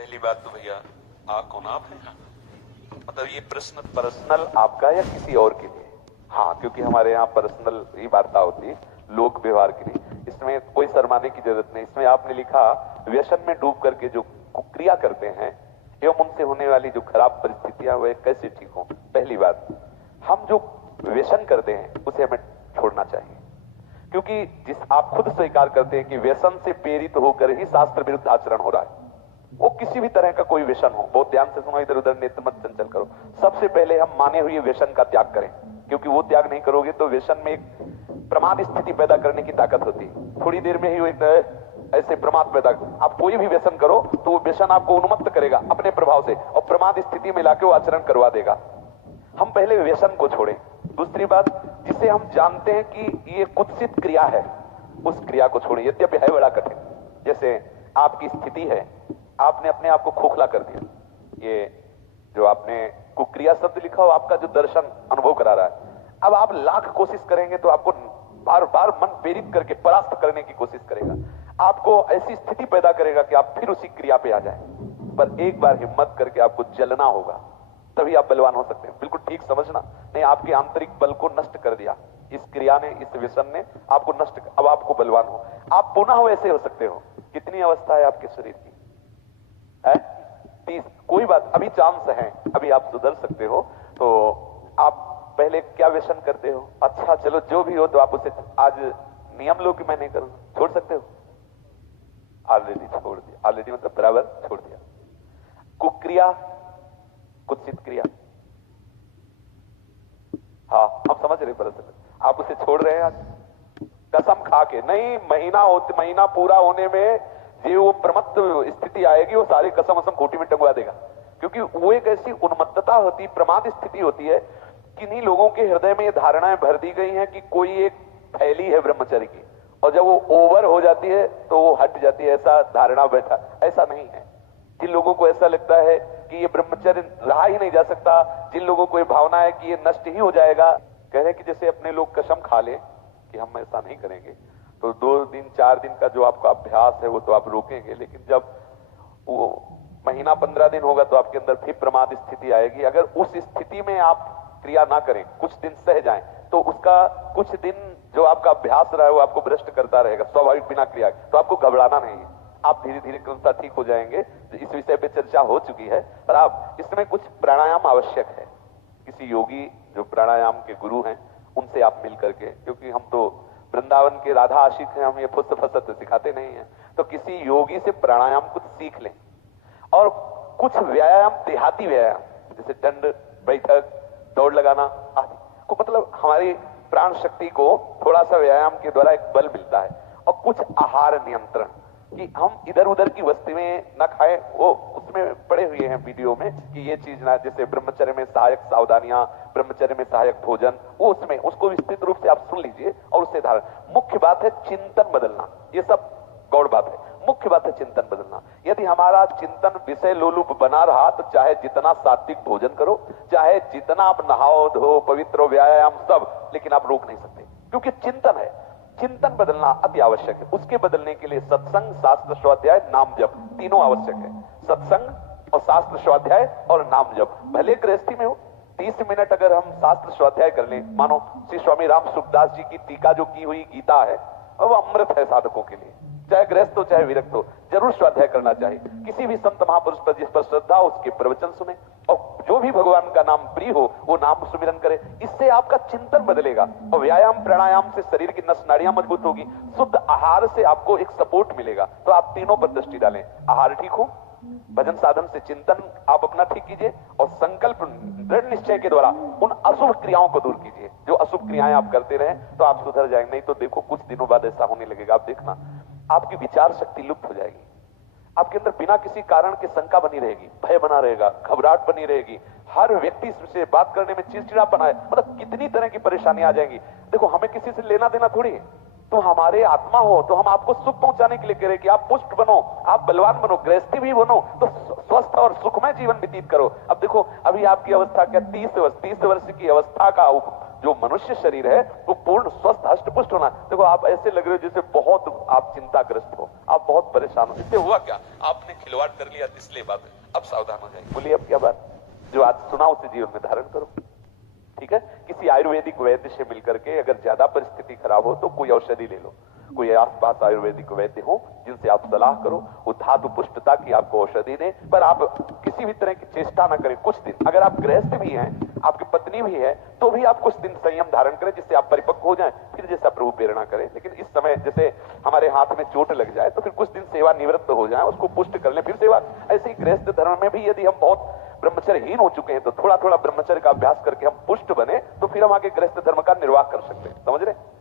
पहली बात तो भैया कौन आप हैं? मतलब ये प्रश्न पर्सनल आपका या किसी और के लिए? हाँ, क्योंकि हमारे यहाँ पर्सनल ही वार्ता होती है, लोक व्यवहार के लिए। इसमें कोई शर्माने की जरूरत नहीं। इसमें आपने लिखा व्यसन में डूब करके जो कुक्रिया करते हैं एवं उनसे होने वाली जो खराब परिस्थितियां वे कैसे ठीक हो। पहली बात, हम जो व्यसन करते हैं उसे हमें छोड़ना चाहिए, क्योंकि जिस आप खुद स्वीकार करते हैं कि व्यसन से प्रेरित होकर ही शास्त्र विरुद्ध आचरण हो रहा है। वो किसी भी तरह का कोई व्यसन हो, बहुत ध्यान से सुनो, इधर उधर नेत्र मत चंचल करो। सबसे पहले हम माने हुए व्यसन का त्याग करें, क्योंकि वो त्याग नहीं करोगे तो व्यसन में एक प्रमाद स्थिति पैदा करने की ताकत होती है। थोड़ी देर में ही एक ऐसे प्रमाद पैदा, आप कोई भी व्यसन करो तो वो व्यसन आपको उन्मत्त करेगा अपने प्रभाव से और प्रमाद स्थिति में लाके वो आचरण करवा देगा। हम पहले व्यसन को छोड़ें। दूसरी बात, जिसे हम जानते हैं कि ये कुत्सित क्रिया है, उस क्रिया को छोड़ें, यद्यपि है बड़ा कठिन। जैसे आपकी स्थिति है, आपने अपने आप को खोखला कर दिया। ये जो आपने कुक्रिया शब्द लिखा हो, आपका जो दर्शन अनुभव करा रहा है, अब आप लाख कोशिश करेंगे तो आपको बार बार मन प्रेरित करके परास्त करने की कोशिश करेगा, आपको ऐसी स्थिति पैदा करेगा कि आप फिर उसी क्रिया पे आ जाएं। पर एक बार हिम्मत करके आपको जलना होगा, तभी आप बलवान हो सकते हैं। बिल्कुल ठीक समझना, नहीं आपके आंतरिक बल को नष्ट कर दिया इस क्रिया ने, इस व्यसन ने आपको नष्ट, अब आपको बलवान हो, आप पुनः वैसे हो सकते हो। कितनी अवस्था है आपके शरीर की? है 30। कोई बात, अभी चांस है, अभी आप सुधर सकते हो। तो आप पहले क्या व्यसन करते हो? अच्छा चलो जो भी हो, तो आप उसे आज नियम लो कि मैं नहीं करूंगा, छोड़ सकते हो? ऑलरेडी छोड़ दिया, ऑलरेडी मतलब बराबर छोड़ दिया। कुक्रिया, कुत्सित क्रिया, हाँ हम समझ रहे, पर आप उसे छोड़ रहे हैं आज कसम खा के। नहीं, महीना पूरा होने में जो वो प्रमत्त स्थिति आएगी, वो सारी कसम असम खोटी में टंगवा देगा। क्योंकि वो एक ऐसी उन्मत्तता होती, प्रमाद स्थिति होती है। किन्हीं लोगों के हृदय में ये धारणाएं भर दी गई हैं कि कोई एक थैली है ब्रह्मचर्य की, और जब वो ओवर हो जाती है तो वो हट जाती है, ऐसा धारणा बैठा। ऐसा नहीं है। जिन लोगों को ऐसा लगता है कि ये ब्रह्मचर्य रहा ही नहीं जा सकता, जिन लोगों को ये भावना है कि ये नष्ट ही हो जाएगा, कह रहे कि जैसे अपने लोग कसम खा ले कि हम ऐसा नहीं करेंगे, तो 2 दिन 4 दिन का जो आपका अभ्यास है वो तो आप रोकेंगे, लेकिन जब वो महीना 15 दिन होगा तो आपके अंदर फिर प्रमाद स्थिति आएगी। अगर उस स्थिति में आप क्रिया ना करें, कुछ दिन सह जाएं, तो उसका कुछ दिन जो आपका अभ्यास रहा है वो आपको भ्रष्ट करता रहेगा स्वाभाविक बिना क्रिया। तो आपको घबराना नहीं है, आप धीरे धीरे क्रमशः ठीक हो जाएंगे। इस विषय पे चर्चा हो चुकी है, पर आप इसमें कुछ प्राणायाम आवश्यक है। किसी योगी जो प्राणायाम के गुरु हैं उनसे आप मिल करके, क्योंकि हम तो वृंदावन के राधा आशिक हैं, हम ये फुस्त फसत सिखाते नहीं हैं, तो किसी योगी से प्राणायाम कुछ सीख लें। और कुछ व्यायाम, देहाती व्यायाम, जैसे दंड बैठक, दौड़ लगाना आदि को, मतलब हमारी प्राण शक्ति को थोड़ा सा व्यायाम के द्वारा एक बल मिलता है। और कुछ आहार नियंत्रण, कि हम इधर उधर की वस्तुएं न खाएं, वो उसमें पड़े हुए हैं वीडियो में कि ये चीज ना, जैसे ब्रह्मचर्य में सहायक सावधानियां, ब्रह्मचर्य में सहायक भोजन, वो उसमें उसको विस्तृत रूप से आप सुन लीजिए और उससे धारण। मुख्य बात है चिंतन बदलना, ये सब गौड़ बात है, मुख्य बात है चिंतन बदलना। यदि हमारा चिंतन विषय लोलुप बना रहा तो चाहे जितना सात्विक भोजन करो, चाहे जितना आप नहाओ धो पवित्र व्यायाम सब, लेकिन आप रोक नहीं सकते, क्योंकि चिंतन है। चिंतन बदलना अति आवश्यक है। उसके बदलने के लिए सत्संग, शास्त्र स्वाध्याय, नाम जप, तीनों आवश्यक है। सत्संग और शास्त्र स्वाध्याय और नाम जप। भले गृहस्थी में हो, 30 मिनट अगर हम शास्त्र स्वाध्याय कर लें, मानो श्री स्वामी राम सुखदास जी की टीका जो की हुई गीता है, वो अमृत है साधकों के लिए। चाहे गृहस्थ हो चाहे विरक्त हो, जरूर स्वाध्याय करना चाहिए। किसी भी संत महापुरुष पर जिस पर श्रद्धा हो उसके प्रवचन सुने, और जो भी भगवान का नाम प्रिय हो वो नाम सुमिरन करे। इससे आपका चिंतन बदलेगा और व्यायाम प्राणायाम से शरीर की नस नाड़ियां मजबूत होगी। शुद्ध आहार से आपको एक सपोर्ट मिलेगा। तो आप तीनों पर दृष्टि डालें, आहार ठीक हो, भजन साधन से चिंतन आप अपना ठीक कीजिए, और संकल्प दृढ़ निश्चय के द्वारा उन अशुभ क्रियाओं को दूर कीजिए। जो अशुभ क्रियाएं आप करते रहे तो आप सुधर जाएंगे। नहीं तो देखो कुछ दिनों बाद ऐसा होने लगेगा, आप देखना आपकी विचार शक्ति लुप्त हो जाएगी। आपके अंदर बिना किसी कारण के शंका बनी रहेगी, भय बना रहेगा, घबराहट बनी रहेगी, हर व्यक्ति से बात करने में चिड़चिड़ापन है, मतलब कितनी तरह की परेशानी आ जाएंगी। देखो हमें किसी से लेना देना थोड़ी है, तो हमारे आत्मा हो तो हम आपको सुख पहुंचाने के लिए कह रहे कि आप पुष्ट बनो, आप बलवान बनो, गृहस्थी भी बनो, तो स्वस्थ और सुखमय जीवन व्यतीत करो। अब देखो अभी आपकी अवस्था क्या, 30 वर्ष की अवस्था का जो मनुष्य शरीर है वो पूर्ण स्वस्थ हष्टपुष्ट होना। देखो आप ऐसे लग रहे हो जैसे बहुत आप चिंताग्रस्त हो, आप बहुत परेशान हो। इससे हुआ क्या, आपने खिलवाड़ कर लिया इसलिए बात है। अब सावधान हो जाइए। बोलिए अब क्या बात, जो आज सुना उसे जीवन में धारण करो। ठीक है, किसी आयुर्वेदिक वैद्य से मिलकर के अगर ज्यादा परिस्थिति खराब हो तो कोई औषधि ले लो। कोई आसपास आयुर्वेदिक वैद्य हो जिनसे आप सलाह करो, वो धातु पुष्टता की आपको औषधि दें। पर आप किसी भी तरह की चेष्टा ना करें कुछ दिन। अगर आप गृहस्थ भी हैं, आपकी पत्नी भी है, तो भी आप कुछ दिन संयम धारण करें जिससे आप परिपक्व हो जाएं, फिर जैसा प्रभु प्रेरणा करें। लेकिन इस समय जैसे हमारे हाथ में चोट लग जाए तो फिर कुछ दिन सेवा निवृत्त हो जाए, उसको पुष्ट कर लें, फिर सेवा। ऐसे ही गृहस्थ धर्म में भी यदि हम बहुत ब्रह्मचर्यहीन हो चुके हैं तो थोड़ा थोड़ा ब्रह्मचर्य का अभ्यास करके हम पुष्ट बने, तो फिर हम आगे गृहस्थ धर्म का निर्वाह कर सकते हैं। समझ रहे हैं?